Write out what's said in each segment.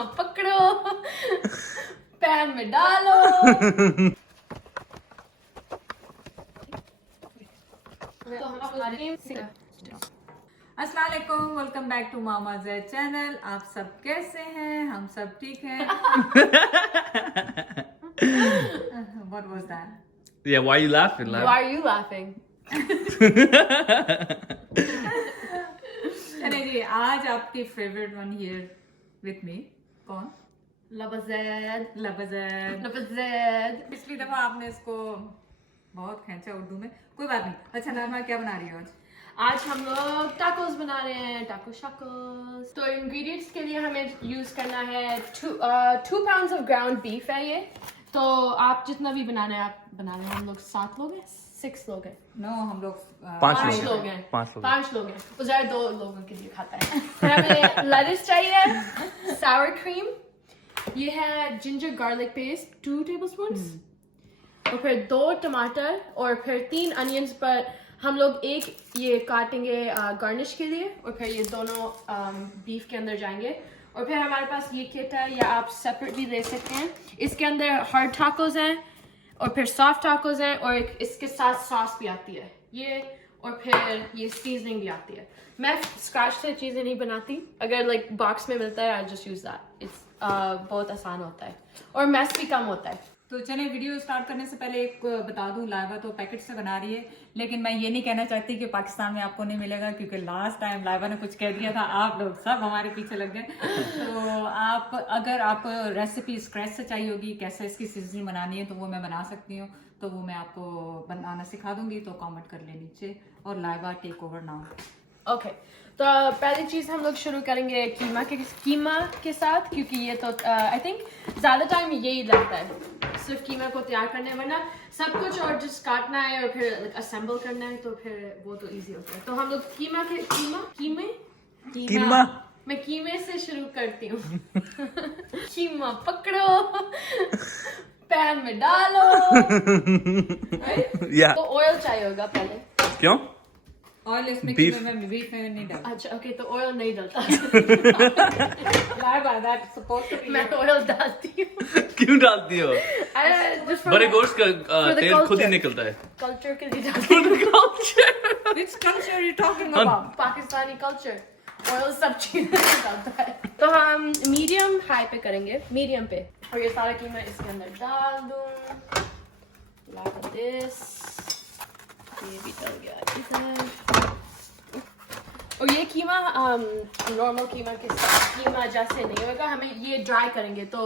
कीमा पकड़ो, पैन में डालो। तो अस्सलाम वालेकुम, welcome back to Mama Zaid channel. आप सब कैसे हैं? हम सब ठीक हैं। What was that? Yeah, why are you laughing? Why are you laughing? चलिए जी, आज आपकी favourite one here with me कौन? लबज़ैद, लबज़ैद। लबज़ैद। पिछली दफा आपने इसको बहुत खींचा उर्दू में, कोई बात नहीं। अच्छा नाज़मा, क्या बना रही हो आज? आज हम लोग टाकोस बना रहे हैं, टाको शाकोस। तो इंग्रेडिएंट्स के लिए हमें यूज करना है 2 pounds ऑफ ग्राउंड बीफ है ये। तो आप जितना भी बनाना है आप बना लें। हम लोग 7 लोग हैं, 6 लोग हैं, नो हम लोग 5 5 लोग लोग हैं, पाँच लोग। 5 लोग हैं। उज़ैर 2 लोगों के लिए खाता है। फिर हमें लेट्स चाहिए, सावर क्रीम, ये है जिंजर गार्लिक पेस्ट 2 tablespoons, और फिर 2 टमाटर और फिर 3 अनियंस। पर हम लोग एक ये काटेंगे गार्निश के लिए, और फिर ये दोनों बीफ के अंदर जाएंगे। और फिर हमारे पास ये किट है, या आप सेपरेट भी ले सकते हैं। इसके अंदर हार्ड टाकोस हैं और फिर सॉफ्ट टाकोस हैं, और इसके साथ सॉस भी आती है ये, और फिर ये सीजनिंग भी आती है। मैं स्क्रैच से चीज़ें नहीं बनाती, अगर लाइक बॉक्स में मिलता है I just use that. It's बहुत आसान होता है और मैस भी कम होता है। तो चले वीडियो स्टार्ट करने से पहले एक बता दूं, लाइवा तो पैकेट से बना रही है, लेकिन मैं ये नहीं कहना चाहती कि पाकिस्तान में आपको नहीं मिलेगा, क्योंकि लास्ट टाइम लाइवा ने कुछ कह दिया था, आप लोग सब हमारे पीछे लग गए। तो आप अगर आप रेसिपी स्क्रैच से चाहिए होगी, कैसे इसकी सीजनिंग बनानी है, तो वो मैं बना सकती हूँ। तो वो मैं आपको बनाना सिखा दूंगी, तो कॉमेंट कर ले नीचे। और लाइवा टेक ओवर नाउ। ओके, तो पहली चीज़ हम लोग शुरू करेंगे कीमा के साथ, क्योंकि ये तो आई थिंक ज़्यादा टाइम यही लगता है सिर्फ कीमा को तैयार करने, वरना सब कुछ और जिस काटना है और फिर असेंबल करना है, तो फिर वो तो इजी होता है। तो हम लोग कीमा मैं कीमे से शुरू करती हूँ। कीमा पकड़ो, पैन में डालो। Yeah. तो ऑयल चाहिए होगा पहले। क्यों? ऑयल इसमें Beef. कीमे में बीफ में नहीं डालता। अच्छा ओके, तो ऑयल नहीं डलता। लाइवा दैट्स सपोज्ड टू बी। मैं ऑयल डालती हूँ। क्यों डालती हो? बड़े गोश्त का तेल खुद ही निकलता है। कल्चर के लिए डालती हूँ। Which culture are you talking हाँ। about? पाकिस्तानी कल्चर ऑयल सब चीज़ डालता है। तो हम मीडियम हाई पे करेंगे, मीडियम पे, और ये सारा कीमा इसके अंदर डाल दूँ। like this। ये भी डल गया इधर। और ये कीमा नॉर्मल कीमा के साथ कीमा जैसे नहीं होगा, हमें ये ड्राई करेंगे। तो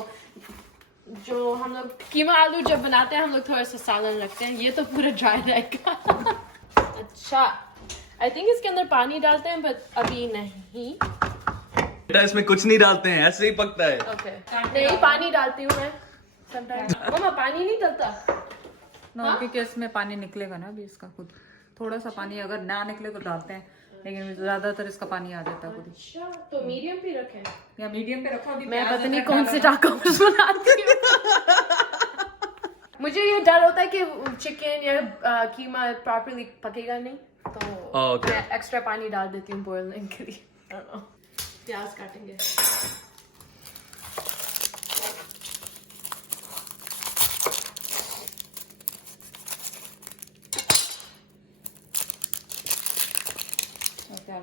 जो हम लोग कीमा आलू जब बनाते हैं, हम लोग थोड़ा सा सालन रखते हैं, ये तो पूरा ड्राई रहेगा। अच्छा, आई थिंक इसके अंदर पानी डालते हैं, बट अभी नहीं। बेटा इसमें कुछ नहीं डालते हैं, ऐसे ही पकता है। ओके, नहीं पानी डालती हूँ मैं समटाइम्स। मम्मा पानी नहीं डलता? नो, क्योंकि इसमें पानी निकलेगा ना अभी इसका खुद। थोड़ा सा पानी अगर ना निकले तो डालते हैं, लेकिन ज्यादातर इसका पानी आ जाता है खुद ही। अच्छा, तो मीडियम पे रखें? या मीडियम पे रखो। अभी मैं प्याज पता नहीं अदरक कौन से डालो। टाकोस बनाती हूँ। मुझे ये डर होता है कि चिकन या कीमा प्रॉपर्ली पकेगा नहीं, तो Okay. मैं एक्स्ट्रा पानी डाल देती हूँ बॉइलिंग के लिए। I don't know. प्याज काटेंगे। Okay.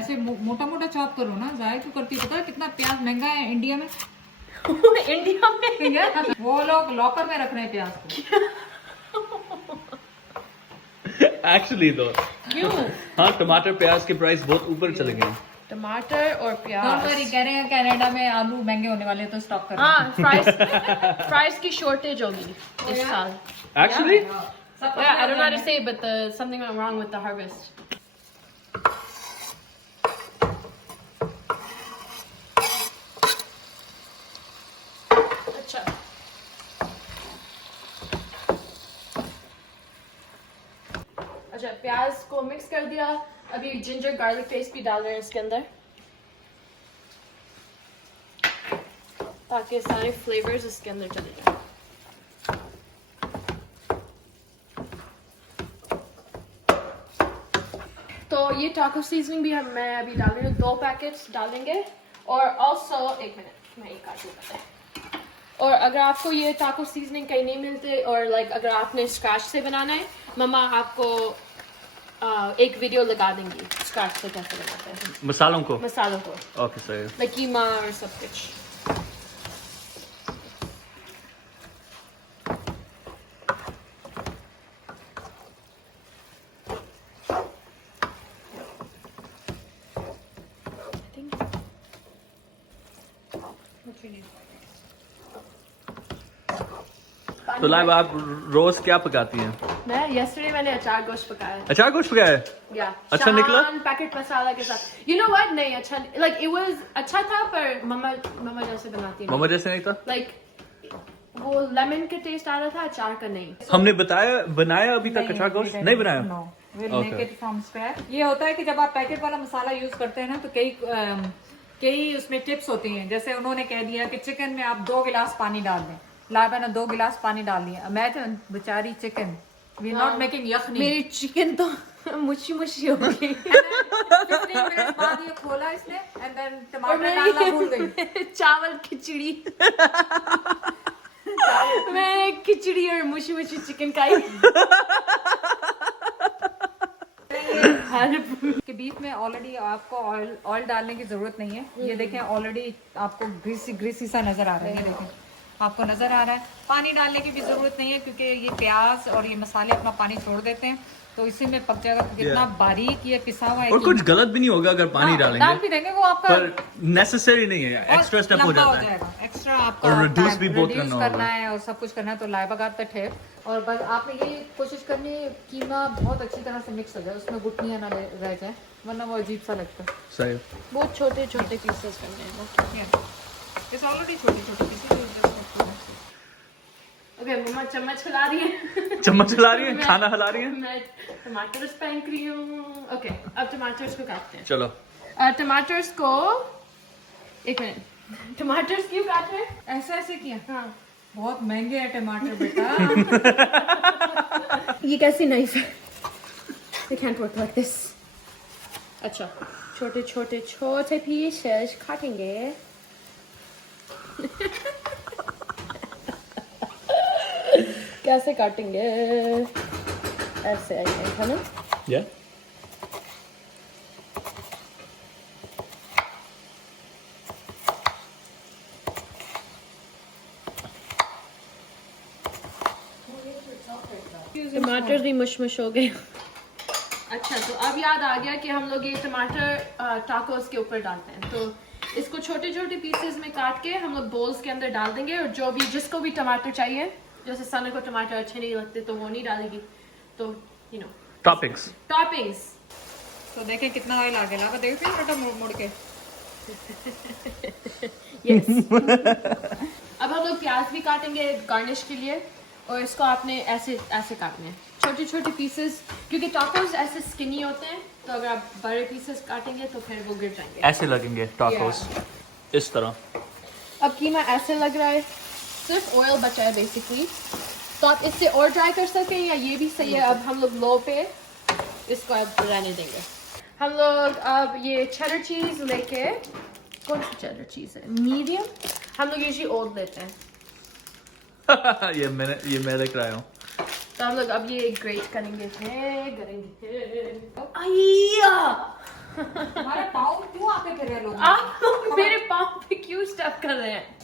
ऐसे मोटा मोटा चॉप करो ना, जाए क्यों करती हो? पता है कितना प्याज महंगा है इंडिया में? इंडिया में ठीक है, वो लोग लॉकर में रख रहे हैं प्याज को। एक्चुअली तो क्यों? हाँ, टमाटर प्याज के प्राइस बहुत ऊपर चले गए। टमाटर और प्याज। कह रहे हैं कनाडा में आलू महंगे होने वाले हैं, तो स्टॉक करो। हाँ, फ्राइज की शॉर्टेज होगी इस साल। Actually Yeah, I don't know how to say it, but something went wrong with the harvest. अच्छा, प्याज को मिक्स कर दिया। अभी जिंजर गार्लिक पेस्ट भी डाल रहे हैं इसके अंदर, ताकि सारे फ्लेवर्स इसके अंदर चले जाएं। तो ये टाको सीजनिंग भी मैं अभी डाल रही हूँ, 2 पैकेट्स डालेंगे। और ऑल्सो एक मिनट मैं ये काट लूँ पता है। और अगर आपको ये टाको सीजनिंग कहीं नहीं मिलते और लाइक अगर आपने स्क्रैच से बनाना है, मम्मा आपको एक वीडियो लगा देंगी स्क्रैच से कैसे बनाते हैं मसालों को। ओके सही है। लाइक कीमा और सब कुछ। तो लाइव आप रोज क्या पकाती हैं? मैं yesterday मैंने अचार गोश्त पकाया है। अचार कुछ पकाया है? Yeah. अच्छा निकला? पैकेट मसाला के साथ। You know what? नहीं अच्छा, like it was अच्छा था पर मम्मा जैसे बनाती है। मम्मा जैसे नहीं था? Like वो लेमन का टेस्ट आ रहा था, अचार का नहीं। हमने बनाया अभी तक अचार गोश्त नहीं बनाया? No, we'll make it from scratch. ये होता है कि जब आप पैकेट वाला मसाला यूज करते हैं ना तो कई उसमें टिप्स होती हैं। जैसे उन्होंने कह दिया कि चिकन में आप 2 गिलास पानी डाल दें। लाइबा ने 2 गिलास पानी डाल दिया। इमेजिन बेचारी चिकन, वी नॉट मेकिंग यखनी। मेरी चिकन तो मुशी हो गई। 15 मिनट बाद ये खोला इसने एंड देन टमाटर डालना भूल गई। चावल खिचड़ी मैं खिचड़ी और मुशी चिकन खाई। के बीच में ऑलरेडी आपको ऑयल डालने की जरूरत नहीं है। ये देखें ऑलरेडी आपको ग्रीसी सा नजर आ रहा है। ये देखें आपको नजर आ रहा है। पानी डालने की भी जरूरत नहीं है क्योंकि ये प्याज और ये मसाले अपना पानी छोड़ देते हैं तो इसी में पक जाएगा। कितना बारीक ये पिसा हुआ है। और कुछ गलत भी नहीं होगा अगर पानी डालेंगे। डाल भी देंगे वो आपका पर नेसेसरी नहीं है, एक्स्ट्रा स्टेप हो जाता है। एक्स्ट्रा आपका और reduce भी बहुत करना है और सब कुछ करना है। तो लाइबागात तक है और बस आपने ये कोशिश करनी है कीमा बहुत अच्छी तरह से मिक्स हो जाए, उसमें गुठलियां ना रह जाए वरना वो अजीब सा लगता है। सही। बहुत छोटे पीसेस करने हैं। इट्स ऑलरेडी छोटे पीसेस। ओके मम्मा चम्मच हिला रही है। चम्मच हिला रही है, खाना हिला रही है। मैं टमाटर फेंक रही हूँ। ओके अब टमाटर्स को काटते हैं। चलो टमाटर्स को एक मिनट, टमाटर्स क्यों काट रहे हैं? ऐसे किया। हाँ बहुत महंगे है टमाटर बेटा। ये कैसी नाइफ है? They can't work like this. अच्छा छोटे पीसेस काटेंगे। कैसे काटेंगे? ऐसे आई थिंक है ना? या टमाटर भी मुश हो गए। अच्छा तो अब याद आ गया कि हम लोग ये टमाटर टाकोस के ऊपर डालते हैं। तो इसको छोटे पीसेस में काट के हम लोग बोल्स के अंदर डाल देंगे और जो भी जिसको भी टमाटर चाहिए, जैसे सना को टमाटर अच्छे नहीं लगते तो वो नहीं डालेगी, तो यू नो टॉपिंग्स। तो देखें कितना ऑयल आ गया। देखो बेटा मुड़ के। यस। अब हम लोग प्याज भी काटेंगे गार्निश के लिए और इसको आपने ऐसे काटने हैं छोटे पीसेस, क्योंकि टाकोस ऐसे स्किनी होते हैं तो अगर आप बड़े पीसेस काटेंगे तो फिर वो गिर जाएंगे। ऐसे लगेंगे टाकोस इस तरह। अब कीमा ऐसे लग रहा है, सिर्फ ऑयल बचा है बेसिकली, तो आप इससे और ड्राई कर सकते हैं या ये भी सही है। अब हम लोग लो पे इसको अब रहने देंगे। हम लोग अब ये चेडर चीज लेके, कौन सी चेडर चीज है? मीडियम। हम लोग यूजुअली ओल्ड लेते हैं। ये मैं देख रहा हूँ। तो हम लोग अब ये ग्रेट करेंगे। हमारे पाँव क्यों आके फिर रहे लोग? आप लोग मेरे पाँव पे क्यों स्टेप कर रहे हैं?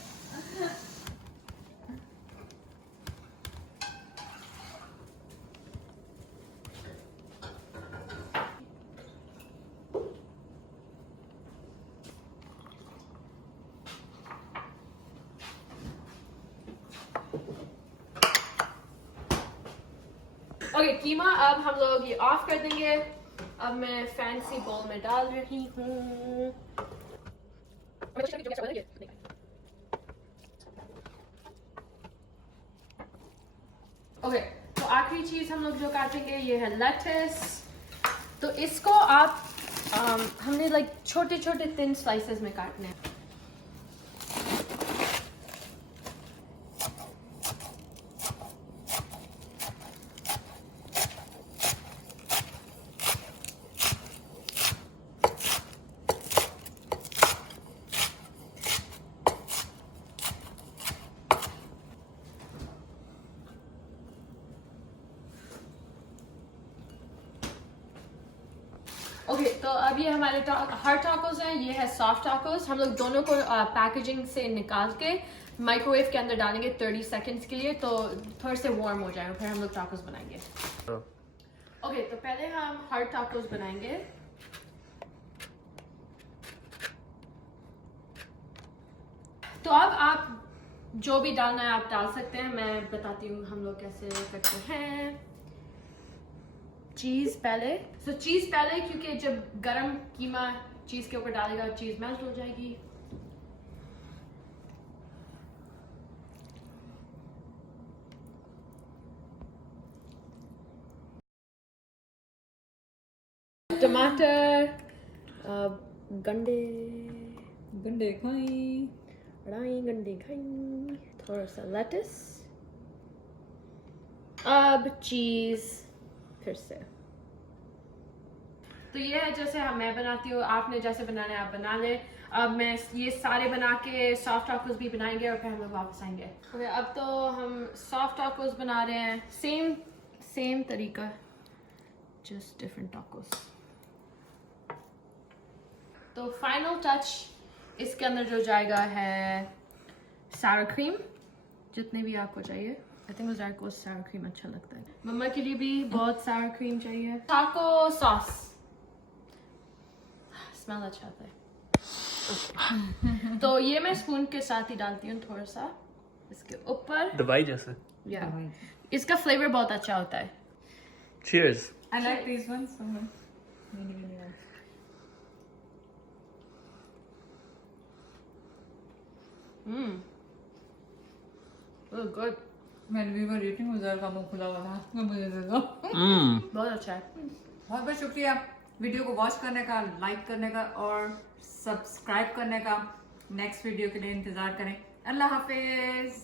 ओके कीमा अब हम लोग ये ऑफ कर देंगे। अब मैं फैंसी बोल में डाल रही हूँ। ओके तो आखिरी चीज हम लोग जो काटेंगे ये है लेटस। तो इसको आप हमने लाइक छोटे छोटे थिन स्लाइसेस में काटने हैं। ओके तो अब ये हमारे हार्ड टाकोस हैं, ये है सॉफ्ट टाकोस। हम लोग दोनों को पैकेजिंग से निकाल के माइक्रोवेव के अंदर डालेंगे 30 सेकंड्स के लिए, तो थोड़े से वार्म हो जाएंगे, फिर हम लोग टाकोस बनाएंगे। ओके तो पहले हम हार्ड टाकोस बनाएंगे। तो अब आप जो भी डालना है आप डाल सकते हैं, मैं बताती हूँ हम लोग कैसे करते हैं। चीज़ पहले, तो चीज़ पहले क्योंकि जब गरम कीमा चीज़ के ऊपर डालेगा चीज़ मेल्ट हो जाएगी। टमाटर, गंडे गंडे खाई, गंडे खाई, थोड़ा सा लेटस, अब चीज़ फिर से। तो ये है जैसे मैं बनाती हूँ, आपने जैसे बनाना है आप बना ले। अब मैं ये सारे बना के सॉफ्ट टाकोस भी बनाएंगे और फिर हम लोग वापस आएंगे। ओके अब तो हम सॉफ्ट टाकोस बना रहे हैं, सेम तरीका, जस्ट डिफरेंट टाकोस। तो फाइनल टच इसके अंदर जो जाएगा है सावर क्रीम, जितने भी आपको चाहिए। आई थिंक ज़ायरा को सावर क्रीम अच्छा लगता है, मम्मा के लिए भी बहुत सावर क्रीम चाहिए। टाको सॉस स्मेल अच्छा आता है। तो ये मैं स्पून के साथ ही डालती हूँ थोड़ा सा इसके ऊपर, दवाई जैसे। या इसका फ्लेवर बहुत अच्छा होता है। Cheers. I like these ones so much. Really like. Oh, good. When we were eating उधर का मुंह खुला हुआ था, तो मुझे दे दो। बहुत अच्छा है। बहुत बहुत शुक्रिया वीडियो को वॉच करने का, लाइक करने का और सब्सक्राइब करने का। नेक्स्ट वीडियो के लिए इंतजार करें। अल्लाह हाफिज।